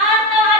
Atau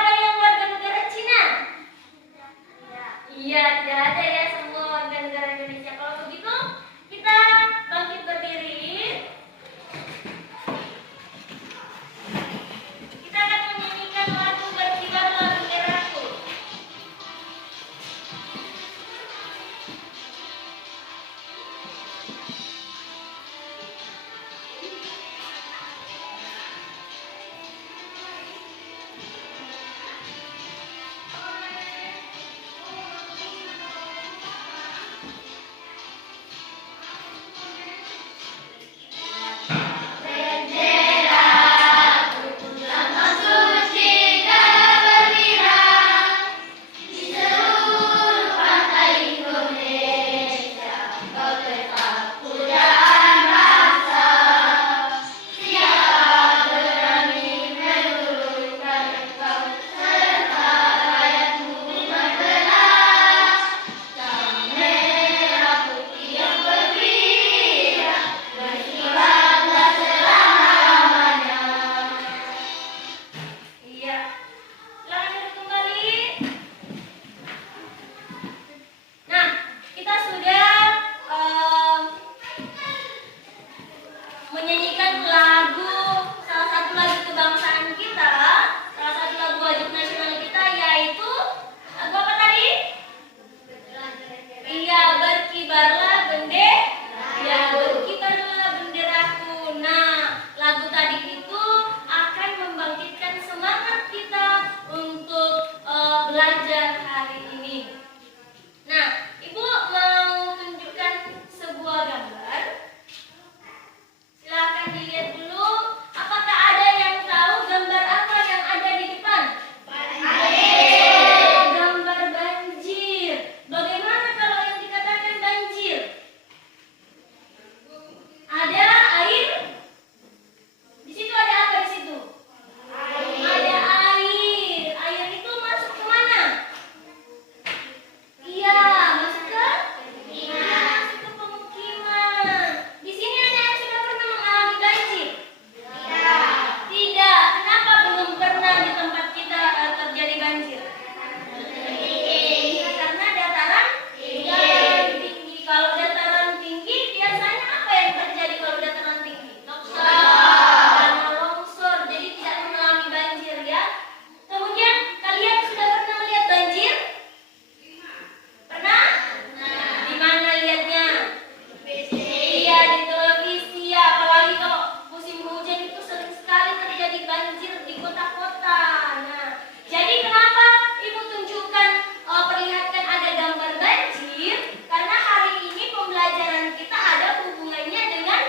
kota-kota. Nah, jadi kenapa Ibu tunjukkan, perlihatkan ada gambar banjir? Karena hari ini pembelajaran kita ada hubungannya dengan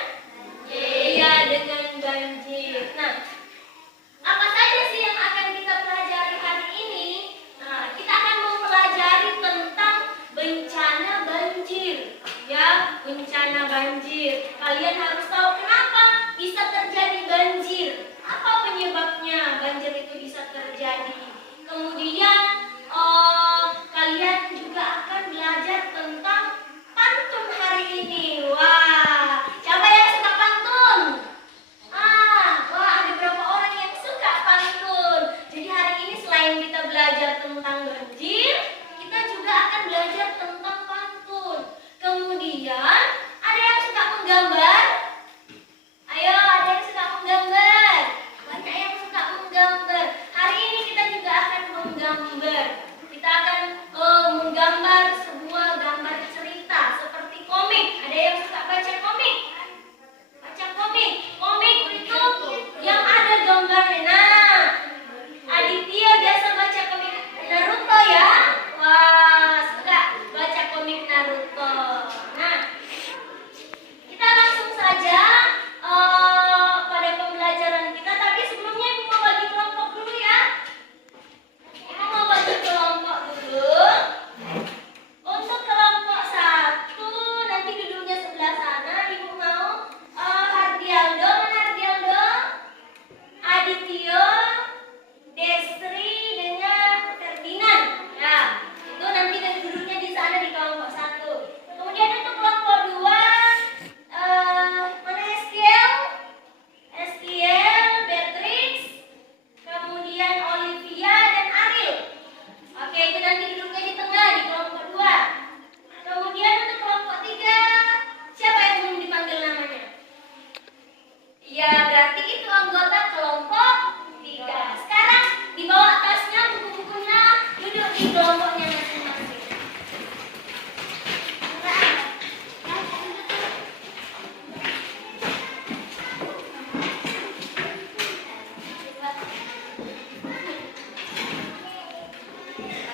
dengan banjir. Nah, apa saja sih yang akan kita pelajari hari ini? Nah, kita akan mempelajari tentang bencana banjir. Ya, bencana banjir. Kalian harus tahu kenapa bisa terjadi banjir. Apa penyebabnya banjir itu bisa terjadi? Kemudian kalian juga akan belajar tentang pantun hari ini. Wah, siapa yang suka pantun? Wah, ada berapa orang yang suka pantun? Jadi hari ini selain kita belajar tentang banjir, kita juga akan belajar tentang pantun. Kemudian ada yang suka menggambar? Ayo, ada yang suka menggambar? Banyak yang suka menggambar. Hari ini kita juga akan menggambar. Kita akan menggambar sebuah gambar cerita seperti komik. Ada yang suka baca komik? Baca komik. Komik itu yang ada gambarnya. Nah, Aditya biasa baca komik Naruto ya? Wah, suka baca komik Naruto. Nah, kita langsung saja pada pembelajaran kita. Tapi sebelumnya Ibu mau bagi kelompok dulu ya. Ibu mau bagi kelompok dulu. Untuk kelompok 1 nanti duduknya sebelah sana. Ibu mau Hardialdo, mana Hardialdo? Adityo, Desri dengan Ferdinand. Ya, itu nanti duduknya di sana di kelompok 1. Kemudian untuk kelompok 2 mana Eskiel? Eskiel, Beatrix, kemudian Olivia dan Ariel. Oke, itu nanti duduknya di tengah di kelompok 2. Kemudian untuk kelompok 3, siapa yang belum dipanggil namanya? Ya, berarti itu anggota kelompok 3. Sekarang dibawa tasnya, buku-bukunya, duduk di kelompoknya masing-masing.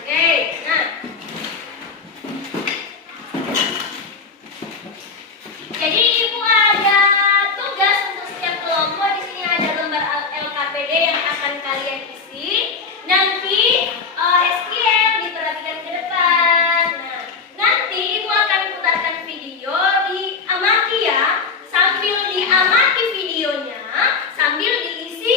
Oke, nah. Jadi Ibu ada tugas untuk setiap kelompok. Di sini ada lembar LKPD yang akan kalian isi. Nanti SQL diperhatikan ke depan. Nah, nanti Ibu akan putarkan video, diamati ya. Sambil diamati videonya, sambil diisi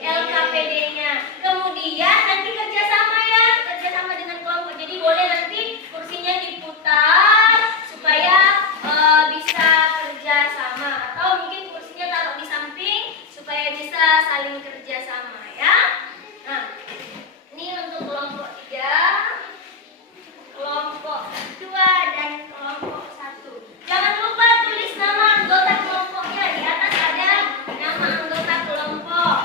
LKPD-nya. Kemudian nanti kerjasama ya, kerjasama dengan kelompok. Jadi boleh nanti kursinya diputar supaya bisa kerja sama, atau mungkin kursinya taruh di samping supaya bisa saling kerja sama ya. Nah, ini untuk kelompok 3, kelompok 2 dan kelompok 1. Jangan lupa tulis nama anggota kelompoknya. Di atas ada nama anggota kelompok.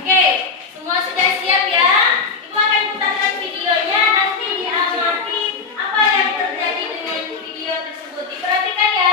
Oke, semua sudah siap ya? Ibu akan putarkan videonya, nanti diamati apa yang terjadi dengan video tersebut. Diperhatikan ya,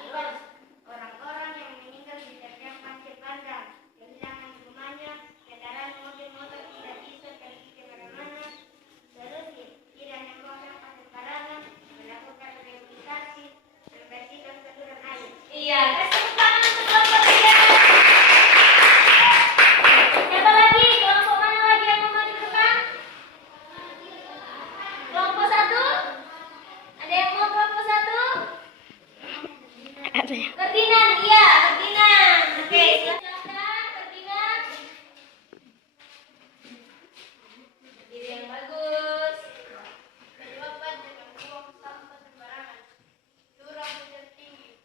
Akibat orang-orang yang meninggal diterjang banjir bandang, kehilangan rumahnya, kendaraan mobil motor tidak bisa pergi kemana-mana, terus tidak membuang sampah sembarangan, melakukan rehabilitasi, membersihkan saluran air. Iya, kasih tepuk tangan untuk kelompok 3. Siapa lagi? Kelompok mana lagi yang mau maju ke depan? Kelompok 1? Ada yang mau kelompok 1? Ferdinand, iya, Ferdinand. Oke, silakan Ferdinand. Berdiri yang bagus. Penyebabkan dengan buang sampah sembarangan, jurang hujan tinggi,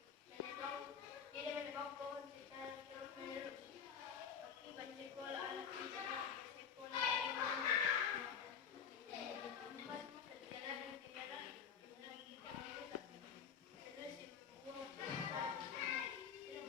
tidak menebang pohon secara terus-menerus, akibat sekolah anak tidak sekolah dari mana, perjalanan kendaraan jumlah kita merusak, terus membuang sampah di sungai,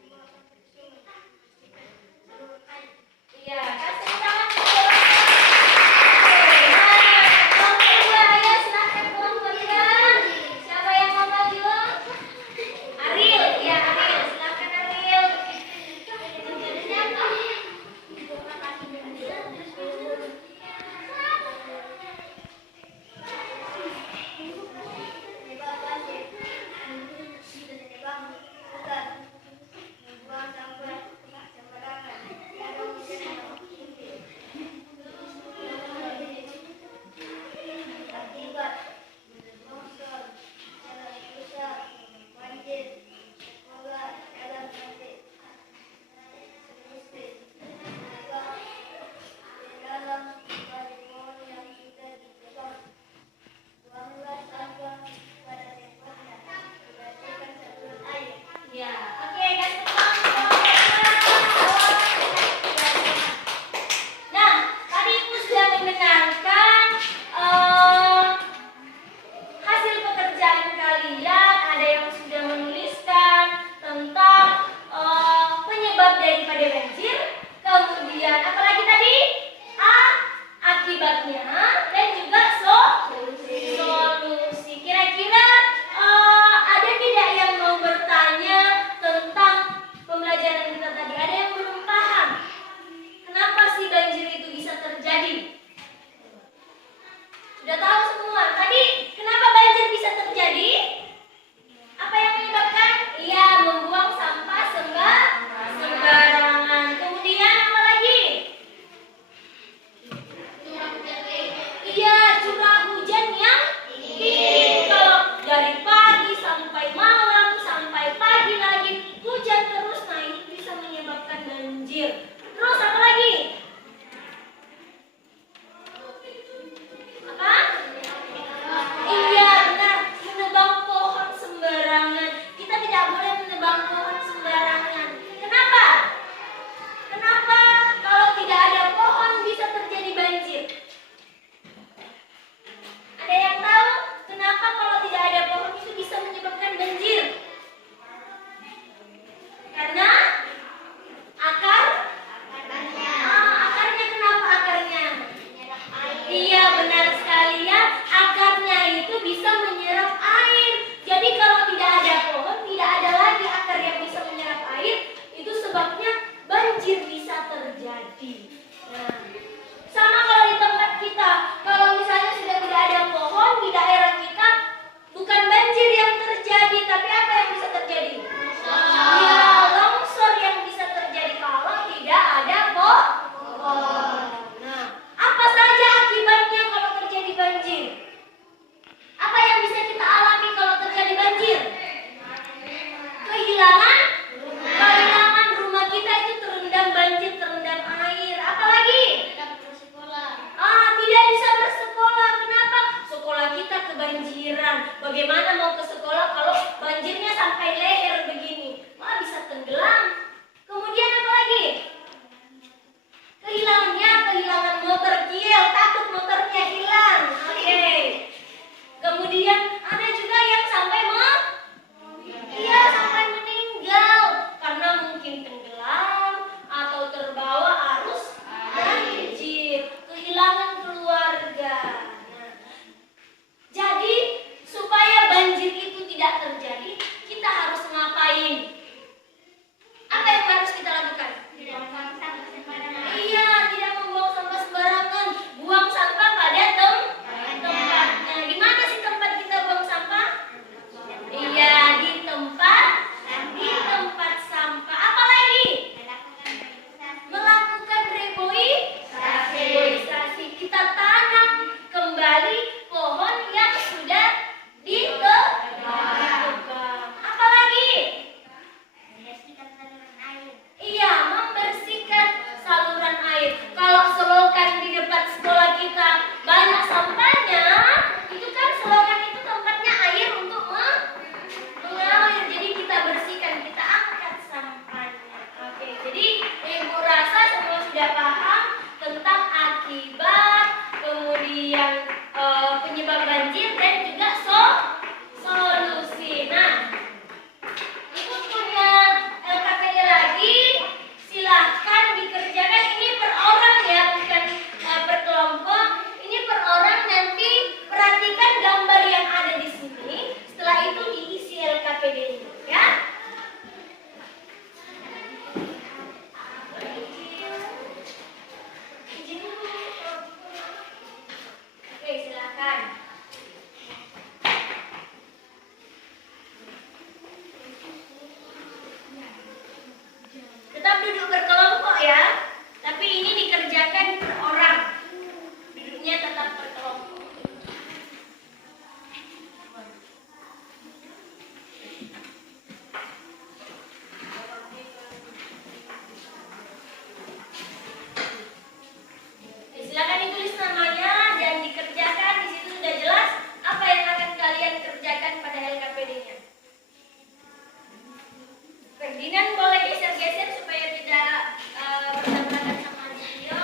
Ferdinand boleh geser-geser supaya tidak bertabrakan sama video.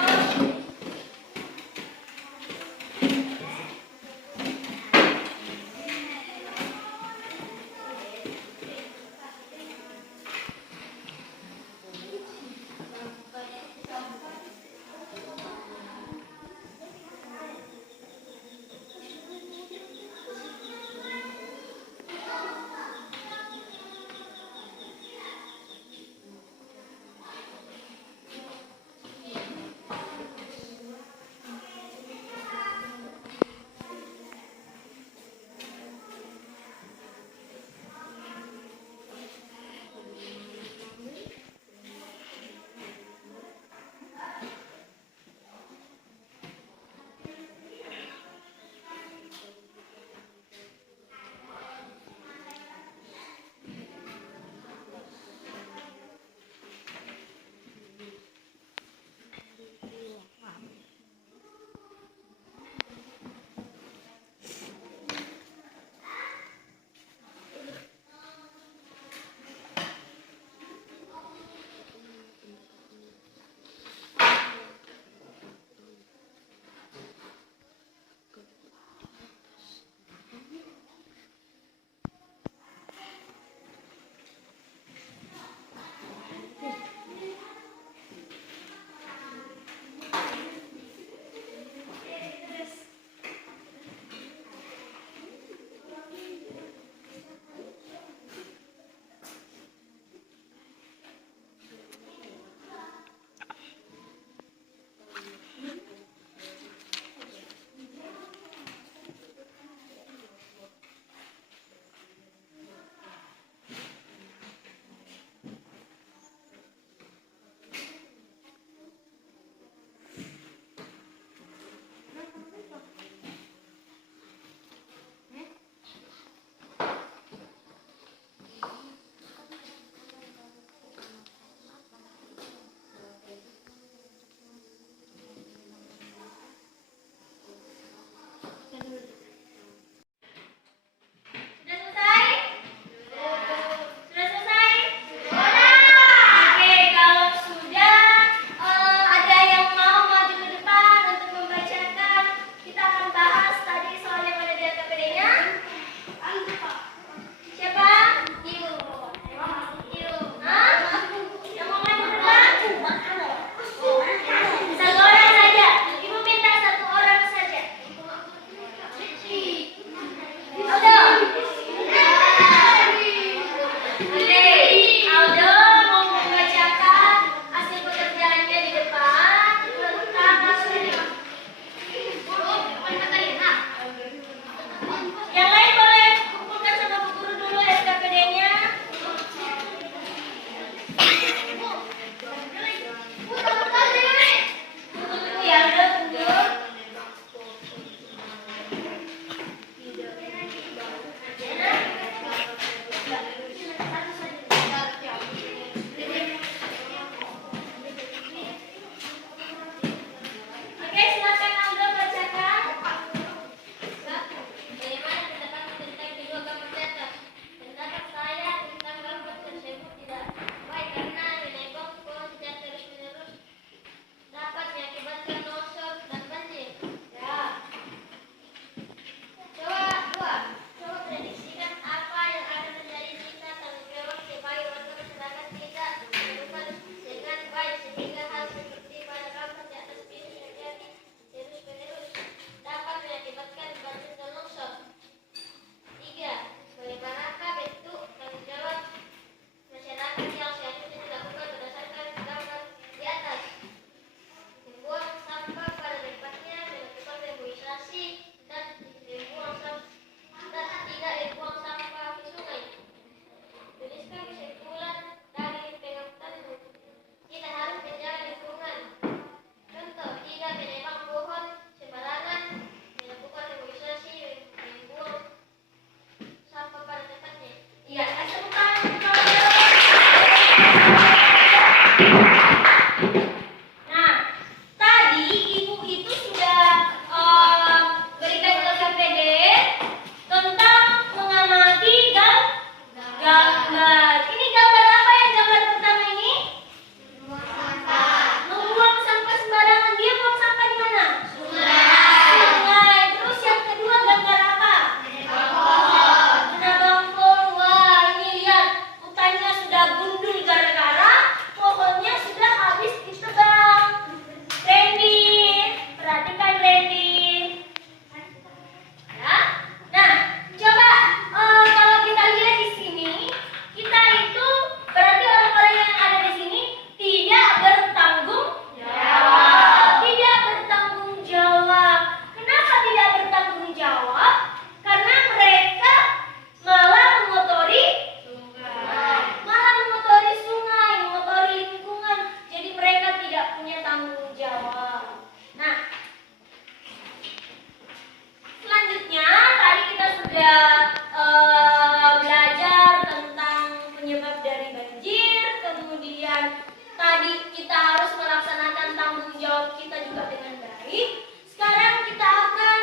kemudian tadi kita harus melaksanakan tanggung jawab kita juga dengan baik. Sekarang kita akan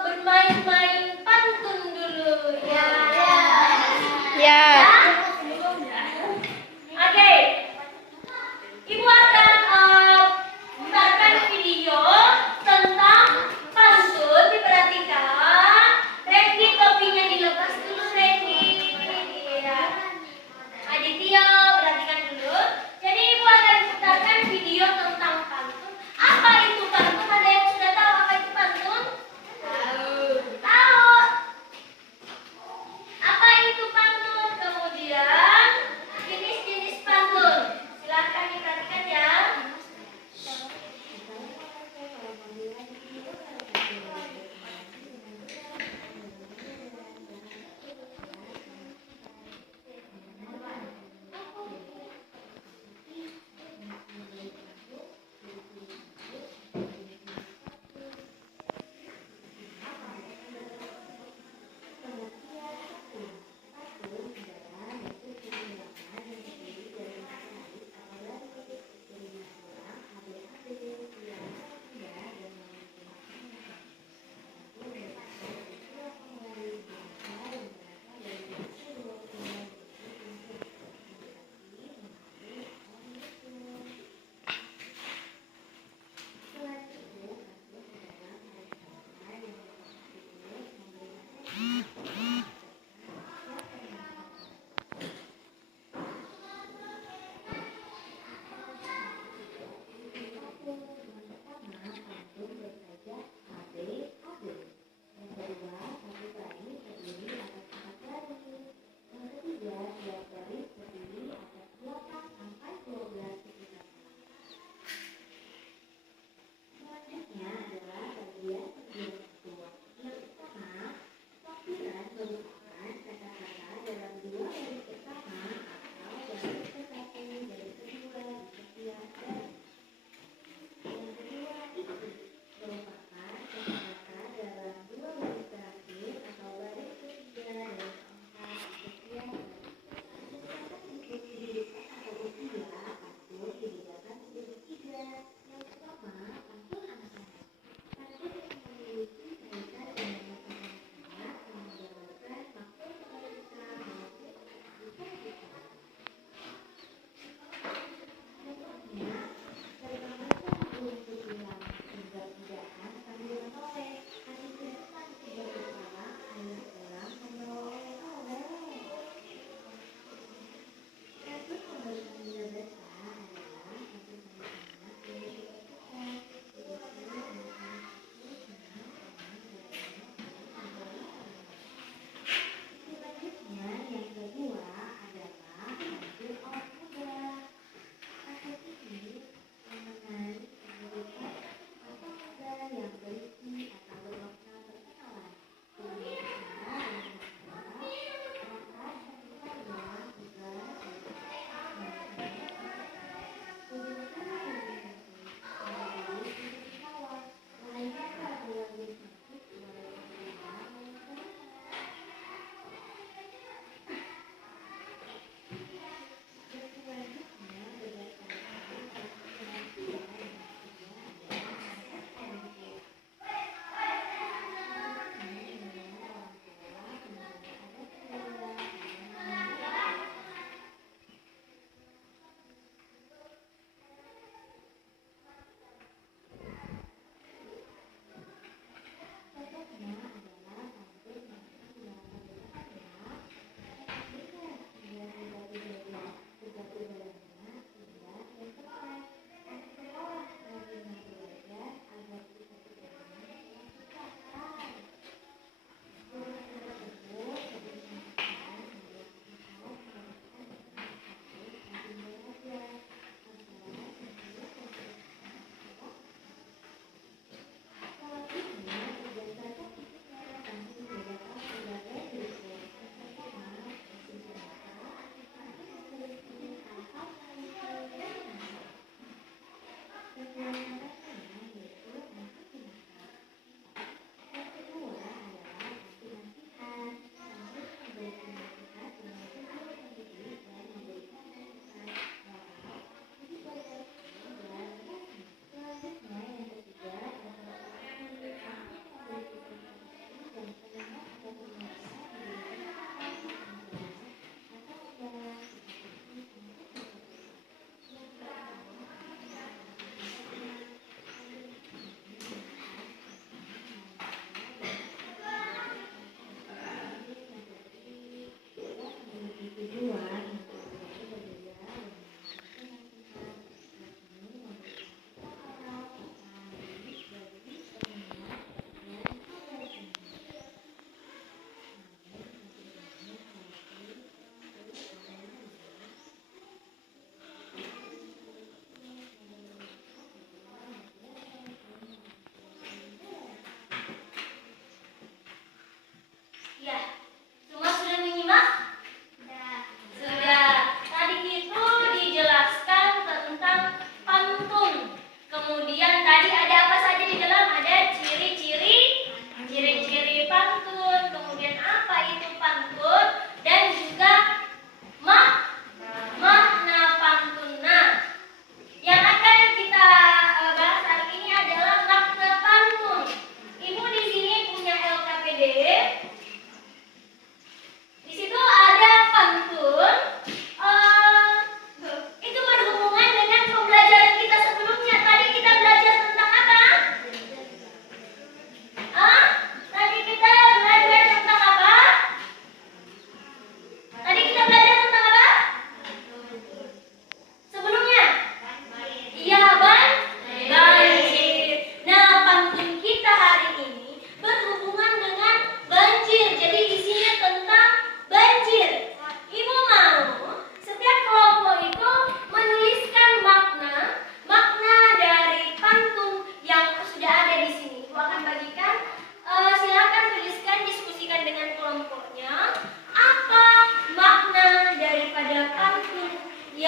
bermain-main pantun dulu ya. Ya. Oke. Ibu akan putarkan video tentang pantun. Diperhatikan. Randy topinya dilepas dulu, Randy. Ya. Aditya, perhatikan dulu. Jadi ibu akan putarkan video tentang pantun. Apa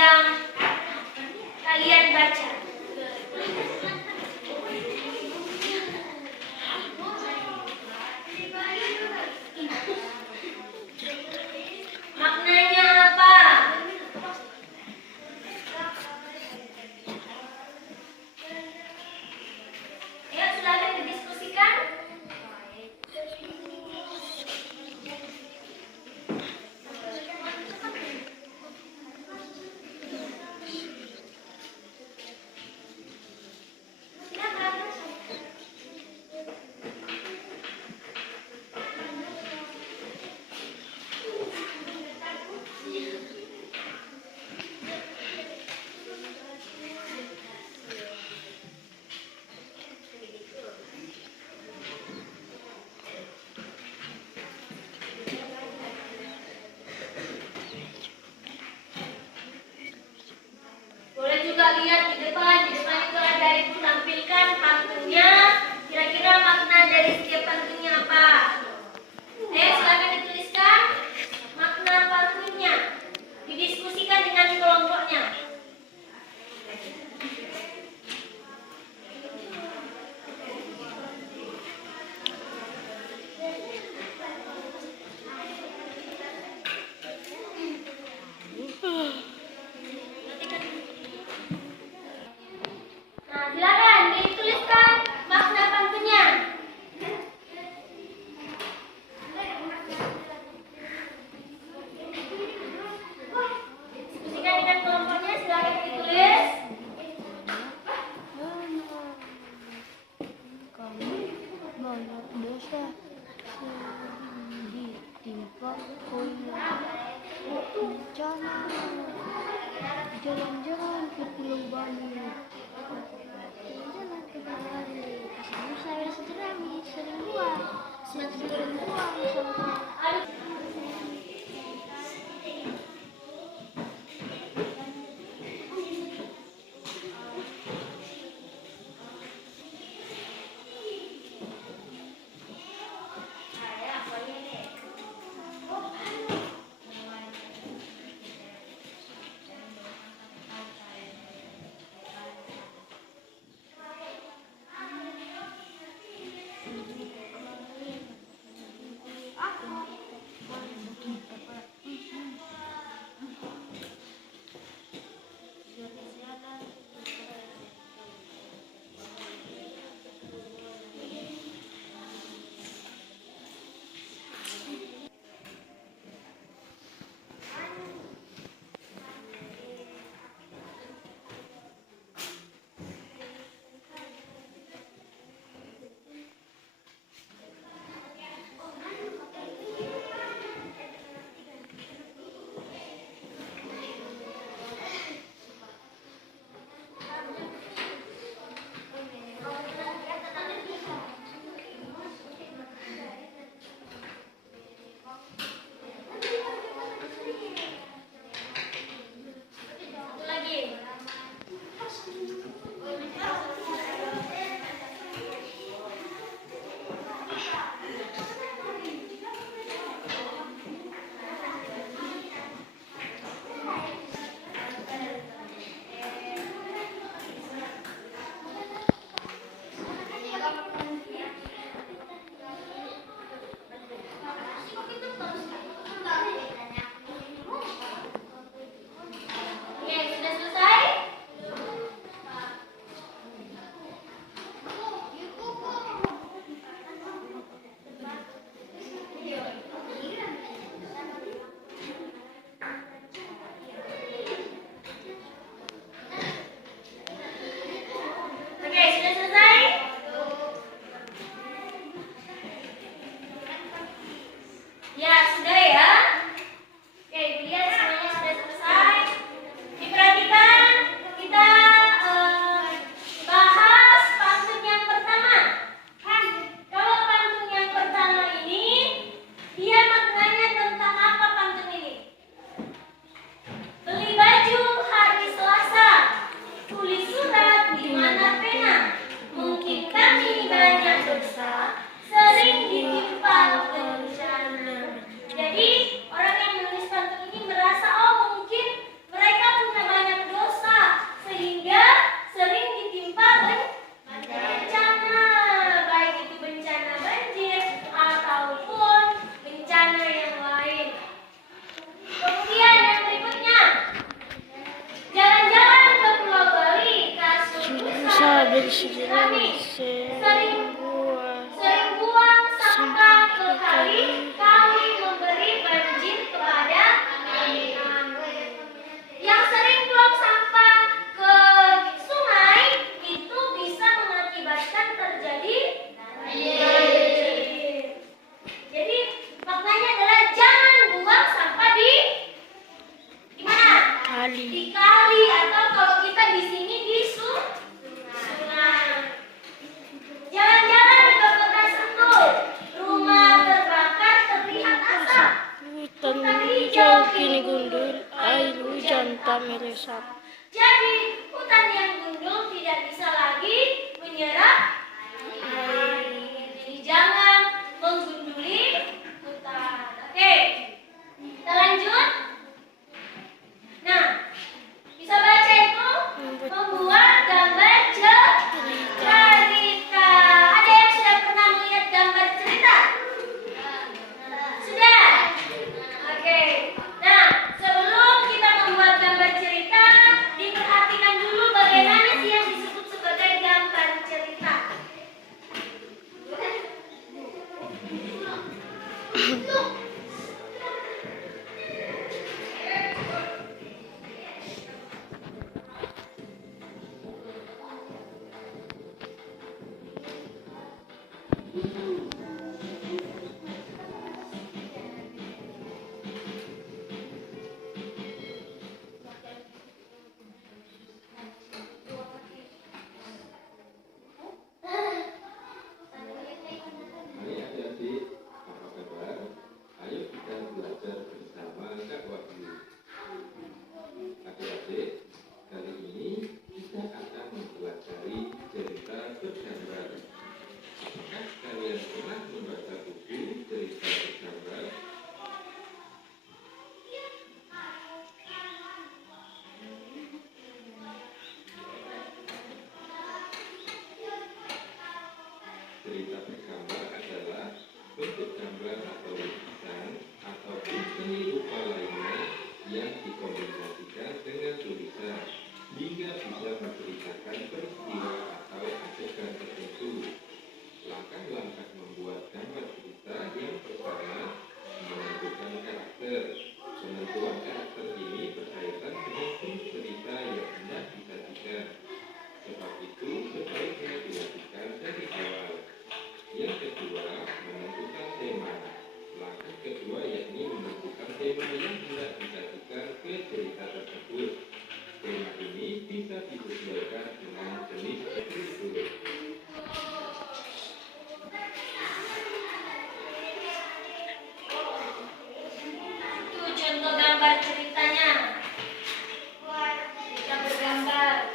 yang kalian baca. Maknanya apa? Ayo silakan didiskusikan. Boleh juga lihat di depan itu ada ibu tampilkan pantunnya. Kira-kira makna dari setiap pantunnya apa? Silakan dituliskan makna pantunnya. Didiskusikan dengan kelompoknya. Nah, silakan dituliskan makna pantunnya. Diskusikan dengan kelompoknya, silakan ditulis. Kami banyak dosa yang ditimpa oleh bencana. Jalan-jalan ke Pulau Bali. Jalan-jalan ke Bali. Kesana saya sering buang sampah. di kali, atau kalau kita di sini di sungai. Jalan-jalan ke kota Sentul, rumah terbakar terlihat asap. Hutan hijau kini gundul, air hujan tak meresap. Jadi hutan yang gundul tidak bisa lagi menyerap air. Jadi jangan menggunduli hutan. Oke, kita lanjut. Nah, bisa baca itu membuat gambar cerita. Ada yang sudah pernah melihat gambar cerita? Sudah? Oke. Nah, sebelum kita membuat gambar cerita, diperhatikan dulu bagaimana sih yang disebut sebagai gambar cerita. Hai adik-adik, apa kabar? Ayo kita belajar bersama Kak Wahyu. Adik-adik, kali ini kita akan mempelajari cerita bergambar. Apakah kalian pernah membaca buku cerita bergambar? Cerita bergambar adalah bentuk gambar atau lukisan ataupun seni rupa lainnya yang dikombinasikan dengan tulisan hingga bisa menceritakan peristiwa atau adegan tertentu. Langkah-langkah membuat gambar cerita yang pertama, menentukan karakter. Penentuan karakter ini berkaitan dengan jenis cerita yang hendak disajikan. Sebab itu sebaiknya dilakukan dari awal. Yang kedua, menentukan tema. Langkah kedua yakni menentukan tema yang hendak disajikan ke cerita tersebut. Tema ini bisa disesuaikan dengan jenis cerita. Itu contoh gambar ceritanya. Cerita bergambar.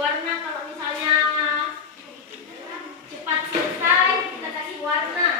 warna. Kalau misalnya cepat selesai, kita kasih warna.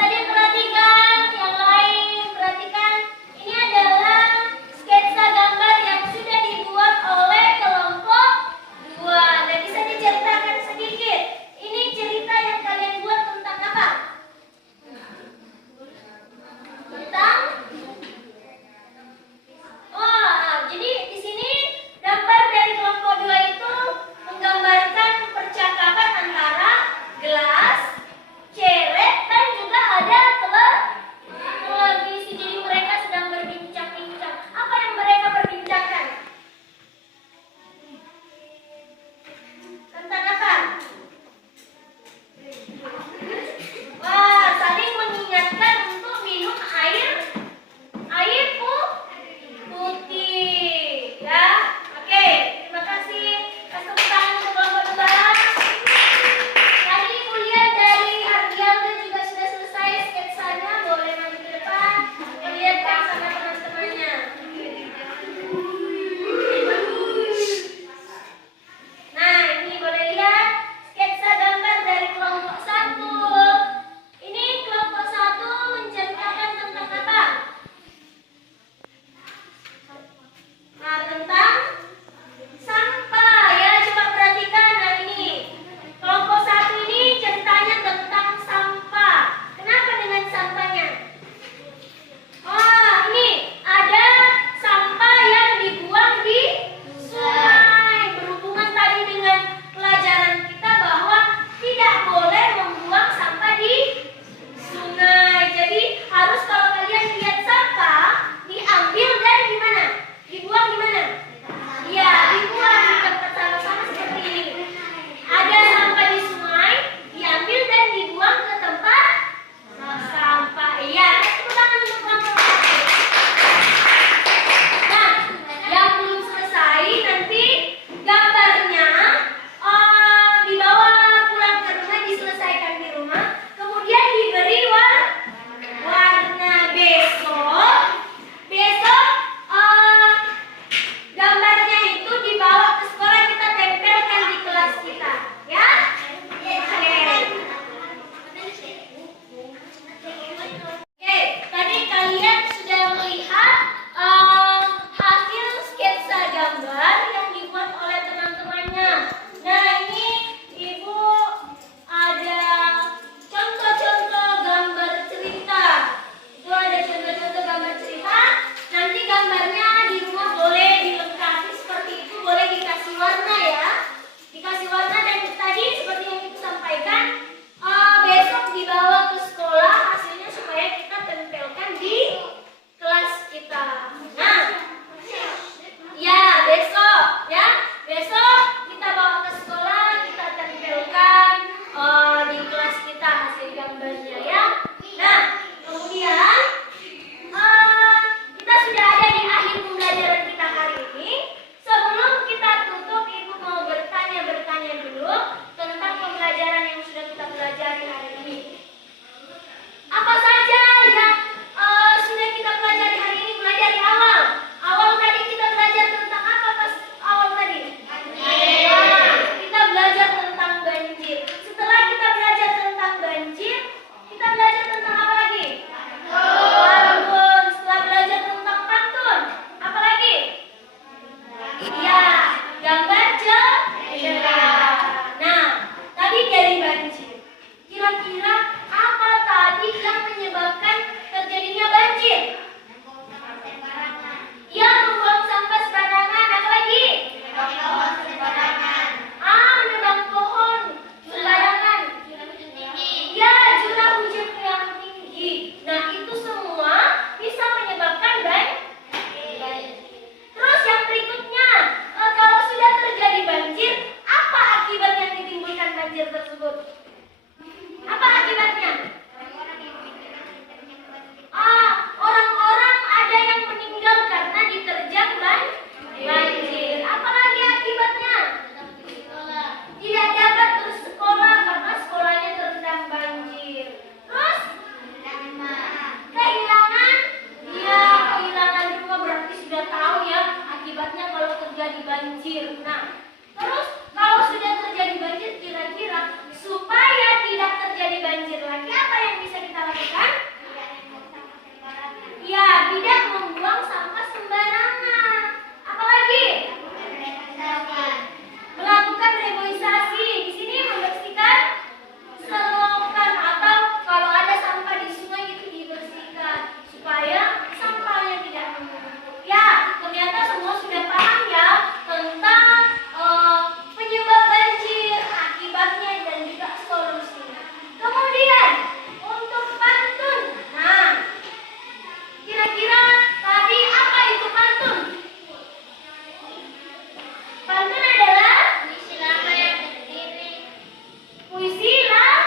Tadi perhatikan. banjir. Nah, terus kalau sudah terjadi banjir, kira-kira supaya tidak terjadi banjir lagi, apa yang bisa kita lakukan? Ya, tidak membuang sampah sembarangan. Apalagi? Melakukan reboisasi. Di sini membersihkan selokan atau kalau ada sampah di sungai itu dibersihkan supaya sampahnya tidak menumpuk. Ya, ternyata semua sudah paham ya tentang penyebab banjir, akibatnya dan juga solusinya. Kemudian untuk pantun. Nah, kira-kira tadi apa itu pantun? Pantun adalah puisi lama yang terdiri. Puisi lama.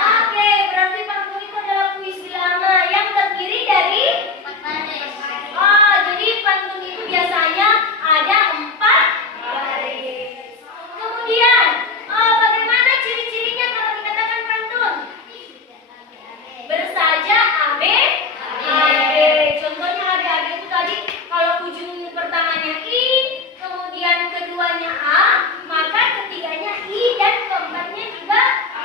Oke, berarti pantun itu adalah puisi lama yang terdiri dari 4 baris. Oh, jadi pantun itu biasanya ada 4 baris. Kemudian, bagaimana ciri-cirinya kalau dikatakan pantun? Bersaja AB. Contohnya AB itu tadi kalau ujung pertamanya I, kemudian keduanya A, maka ketiganya I dan keempatnya juga A.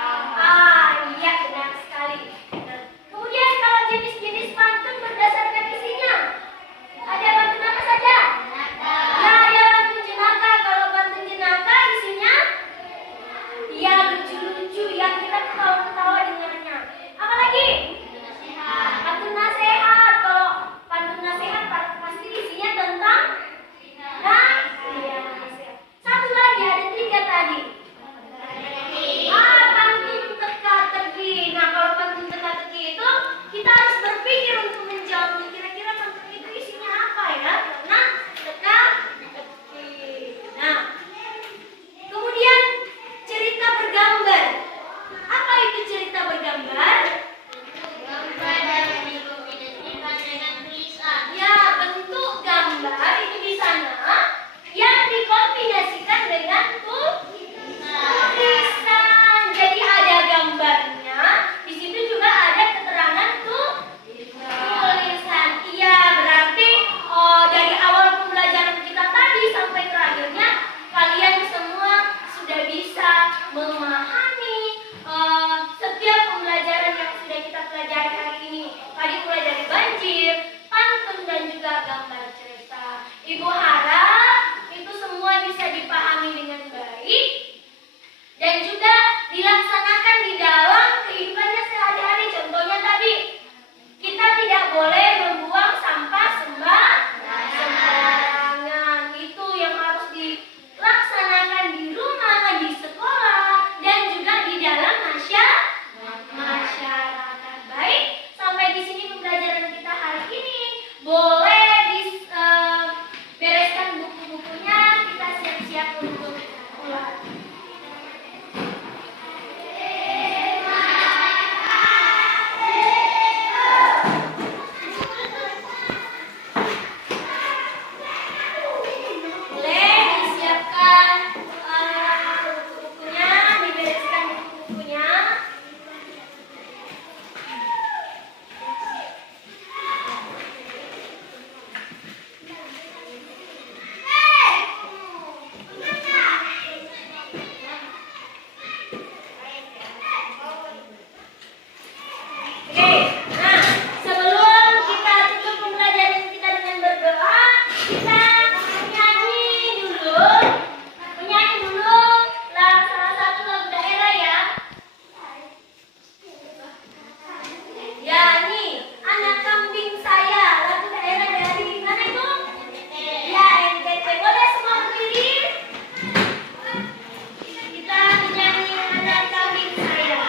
Iya, benar sekali. Kemudian kalau jenis-jenis pantun berdasarkan isinya, ada pantun apa saja? Ya, ada pantun jenaka. Kalau pantun jenaka isinya ya lucu-lucu yang kita ketawa-ketawa dengarnya. Apalagi? Pantun nasihat. Kalau pantun nasihat pasti isinya tentang nasihat. Satu lagi, ada 3 tadi. Pantun teka-teki. Nah, kalau pantun teka-teki itu kita harus berpikir untuk menjawabnya. Kira-kira pantun itu isinya apa ya? Karena teka-teki. Nah, kemudian cerita bergambar. Apa itu cerita bergambar? Gambar yang dikombinasikan dengan tulisan. Ya, bentuk gambar itu di sana yang dikombinasikan dengan tulisan. Jadi ada gambarnya, di situ juga ada keterangan tulisan. Iya, berarti dari awal pembelajaran kita tadi sampai terakhirnya kalian semua sudah bisa memahami setiap pembelajaran yang sudah kita pelajari hari ini. Tadi mulai dari banjir, pantun dan juga gambar cerita. Ibu harap itu semua bisa dipahami dengan baik dan juga dilaksanakan di dalam kehidupannya sehari-hari. Contohnya tadi, kita tidak boleh membuang sampah sembarangan. Itu yang harus dilaksanakan di rumah, di sekolah, dan juga di dalam masyarakat. Baik, sampai di sini pembelajaran kita hari ini. Boleh bereskan buku-bukunya, kita siap-siap untuk keluar. Boleh disiapkan buku-bukunya, dibereskan buku-bukunya. Oke, nah sebelum kita tutup pembelajaran kita dengan berdoa, kita menyanyi dulu salah satu lagu daerah ya. Ya, ini Anak Kambing Saya, lagu daerah dari mana itu? Ya, NTT. Boleh semua berdiri? Kita menyanyi Anak Kambing Saya.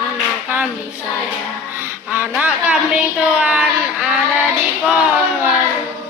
Anak kambing saya Anak kambing tuan ada di pohon waru.